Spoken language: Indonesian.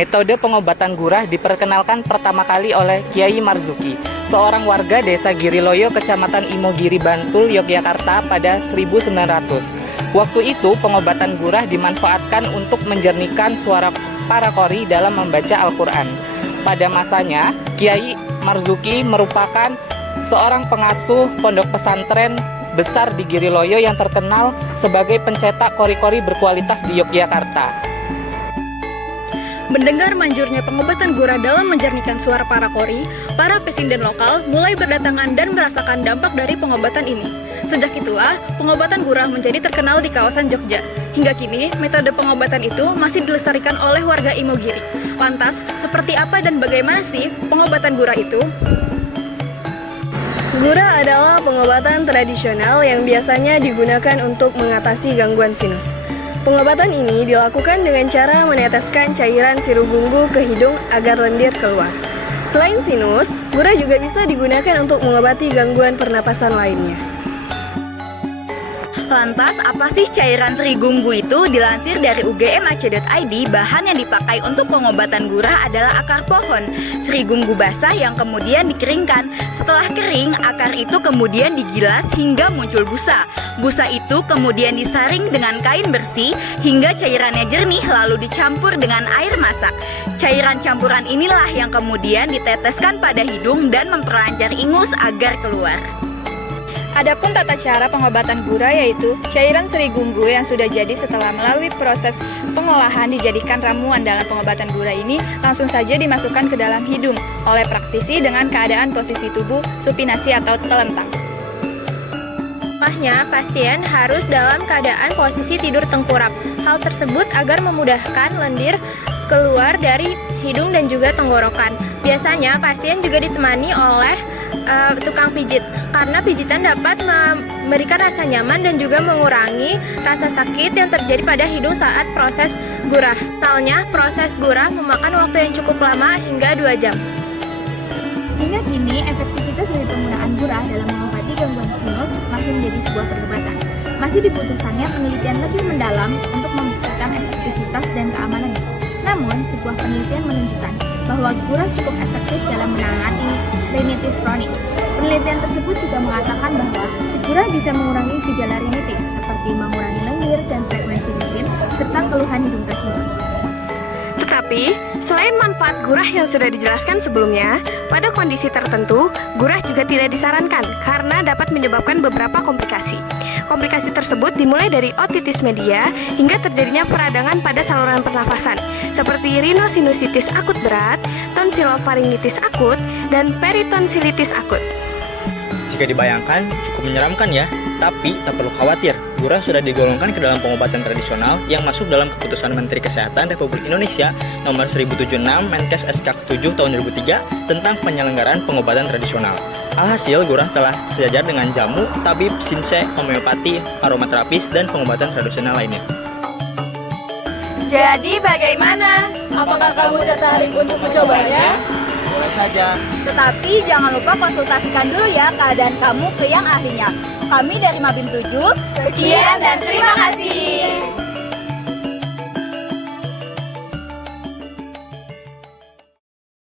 Metode pengobatan gurah diperkenalkan pertama kali oleh Kiai Marzuki, seorang warga desa Giriloyo, Kecamatan Imogiri, Bantul, Yogyakarta pada 1900. Waktu itu pengobatan gurah dimanfaatkan untuk menjernihkan suara para qori dalam membaca Al-Quran. Pada masanya, Kiai Marzuki merupakan seorang pengasuh pondok pesantren besar di Giriloyo yang terkenal sebagai pencetak qori-qori berkualitas di Yogyakarta. Mendengar manjurnya pengobatan gurah dalam menjernihkan suara para qori, para pesinden lokal mulai berdatangan dan merasakan dampak dari pengobatan ini. Sejak itulah, pengobatan gurah menjadi terkenal di kawasan Jogja. Hingga kini, metode pengobatan itu masih dilestarikan oleh warga Imogiri. Lantas, seperti apa dan bagaimana sih pengobatan gurah itu? Gurah adalah pengobatan tradisional yang biasanya digunakan untuk mengatasi gangguan sinus. Pengobatan ini dilakukan dengan cara meneteskan cairan sirup bumbu ke hidung agar lendir keluar. Selain sinus, gurah juga bisa digunakan untuk mengobati gangguan pernapasan lainnya. Lantas, apa sih cairan serigunggu itu? Dilansir dari ugm.ac.id, bahan yang dipakai untuk pengobatan gurah adalah akar pohon serigunggu basah yang kemudian dikeringkan. Setelah kering, akar itu kemudian digilas hingga muncul busa. Busa itu kemudian disaring dengan kain bersih hingga cairannya jernih lalu dicampur dengan air masak. Cairan campuran inilah yang kemudian diteteskan pada hidung dan memperlancar ingus agar keluar. Adapun tata cara pengobatan gurah yaitu cairan serigunggu yang sudah jadi setelah melalui proses pengolahan dijadikan ramuan dalam pengobatan gurah ini langsung saja dimasukkan ke dalam hidung oleh praktisi dengan keadaan posisi tubuh supinasi atau telentang. Setelahnya, pasien harus dalam keadaan posisi tidur tengkurap. Hal tersebut agar memudahkan lendir keluar dari hidung dan juga tenggorokan. Biasanya pasien juga ditemani oleh tukang pijit karena pijitan dapat memberikan rasa nyaman dan juga mengurangi rasa sakit yang terjadi pada hidung saat proses gurah. Misalnya, proses gurah memakan waktu yang cukup lama hingga 2 jam. Hingga kini, efektivitas dari penggunaan gurah dalam mengobati gangguan sinus masih menjadi sebuah perdebatan. Masih dibutuhkannya penelitian lebih mendalam untuk membuktikan efektivitas dan keamanannya. Namun, sebuah penelitian menunjukkan bahwa gurah cukup efektif dalam menangani rinitis kronis. Penelitian tersebut juga mengatakan bahwa gurah bisa mengurangi gejala rinitis seperti mengurangi lendir dan frekuensi bersin serta keluhan hidung tersebut. Tetapi, selain manfaat gurah yang sudah dijelaskan sebelumnya, pada kondisi tertentu, gurah juga tidak disarankan karena dapat menyebabkan beberapa komplikasi. Komplikasi tersebut dimulai dari otitis media hingga terjadinya peradangan pada saluran pernafasan, seperti rhinosinusitis akut berat, tonsilofaringitis akut, dan peritonsilitis akut. Jika dibayangkan, cukup menyeramkan ya, tapi tak perlu khawatir. Gurah sudah digolongkan ke dalam pengobatan tradisional yang masuk dalam keputusan Menteri Kesehatan Republik Indonesia nomor 1076 Menkes SK 7 tahun 2003 tentang penyelenggaraan pengobatan tradisional. Alhasil, gurah telah sejajar dengan jamu, tabib, sinse, homeopati, aromaterapis, dan pengobatan tradisional lainnya. Jadi bagaimana? Apakah kamu tertarik untuk mencobanya? Boleh saja. Tetapi jangan lupa konsultasikan dulu ya keadaan kamu ke yang ahlinya. Kami dari Mabim 7, Sekian dan terima kasih.